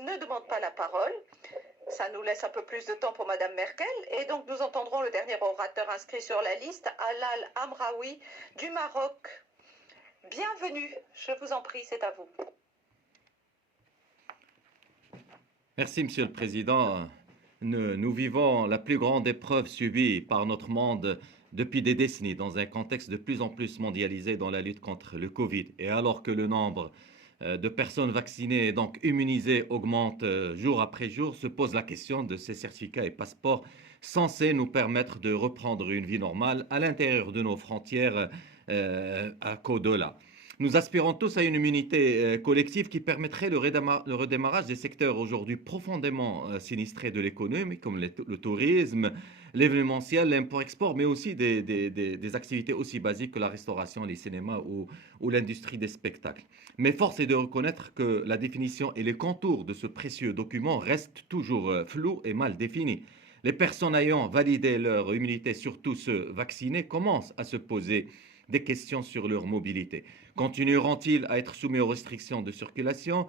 ne demande pas la parole. Ça nous laisse un peu plus de temps pour Madame Merkel. Et donc, nous entendrons le dernier orateur inscrit sur la liste, Alal Amraoui, du Maroc. Bienvenue, je vous en prie, c'est à vous. Merci, Monsieur le Président. Nous vivons la plus grande épreuve subie par notre monde depuis des décennies, dans un contexte de plus en plus mondialisé dans la lutte contre le Covid. Et alors que le nombre de personnes vaccinées et donc immunisées augmente jour après jour, se pose la question de ces certificats et passeports censés nous permettre de reprendre une vie normale à l'intérieur de nos frontières qu'au-delà. Nous aspirons tous à une immunité collective qui permettrait le redémarrage des secteurs aujourd'hui profondément sinistrés de l'économie, comme le tourisme, l'événementiel, l'import-export, mais aussi des activités aussi basiques que la restauration, les cinémas ou l'industrie des spectacles. Mais force est de reconnaître que la définition et les contours de ce précieux document restent toujours flous et mal définis. Les personnes ayant validé leur immunité, surtout ceux vaccinés, commencent à se poser des questions sur leur mobilité. Continueront-ils à être soumis aux restrictions de circulation?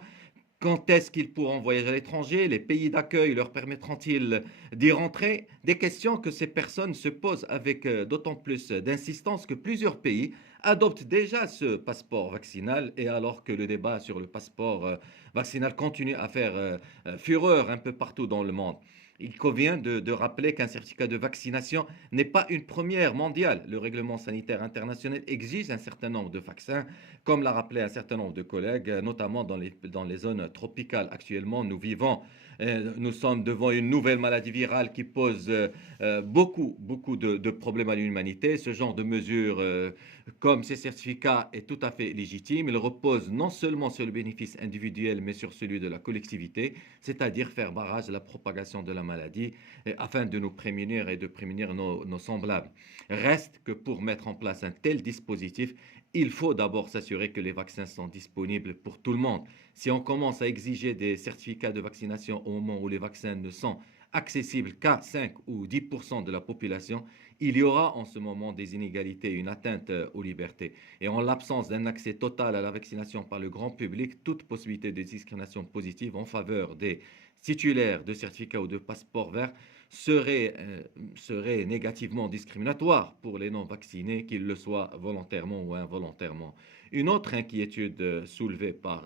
Quand est-ce qu'ils pourront voyager à l'étranger? Les pays d'accueil leur permettront-ils d'y rentrer? Des questions que ces personnes se posent avec d'autant plus d'insistance que plusieurs pays adoptent déjà ce passeport vaccinal et alors que le débat sur le passeport vaccinal continue à faire fureur un peu partout dans le monde. Il convient de rappeler qu'un certificat de vaccination n'est pas une première mondiale. Le règlement sanitaire international exige un certain nombre de vaccins, comme l'a rappelé un certain nombre de collègues, notamment dans les zones tropicales. Actuellement, nous sommes devant une nouvelle maladie virale qui pose beaucoup de problèmes à l'humanité. Ce genre de mesures, comme ces certificats, est tout à fait légitime. Il repose non seulement sur le bénéfice individuel, mais sur celui de la collectivité, c'est-à-dire faire barrage à la propagation de la maladie afin de nous prémunir et de prémunir nos semblables. Reste que pour mettre en place un tel dispositif, il faut d'abord s'assurer que les vaccins sont disponibles pour tout le monde. Si on commence à exiger des certificats de vaccination au moment où les vaccins ne sont accessibles qu'à 5 ou 10% de la population, il y aura en ce moment des inégalités, une atteinte aux libertés. Et en l'absence d'un accès total à la vaccination par le grand public, toute possibilité de discrimination positive en faveur des titulaires de certificats ou de passeports verts serait négativement discriminatoire pour les non-vaccinés, qu'ils le soient volontairement ou involontairement. Une autre inquiétude soulevée par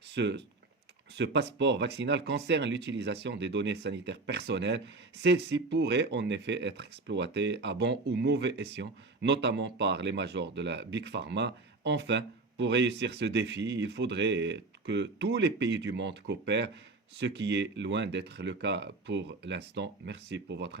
ce passeport vaccinal concerne l'utilisation des données sanitaires personnelles. Celles-ci pourraient en effet être exploitées à bon ou mauvais escient, notamment par les majors de la Big Pharma. Enfin, pour réussir ce défi, il faudrait que tous les pays du monde coopèrent, ce qui est loin d'être le cas pour l'instant. Merci pour votre attention.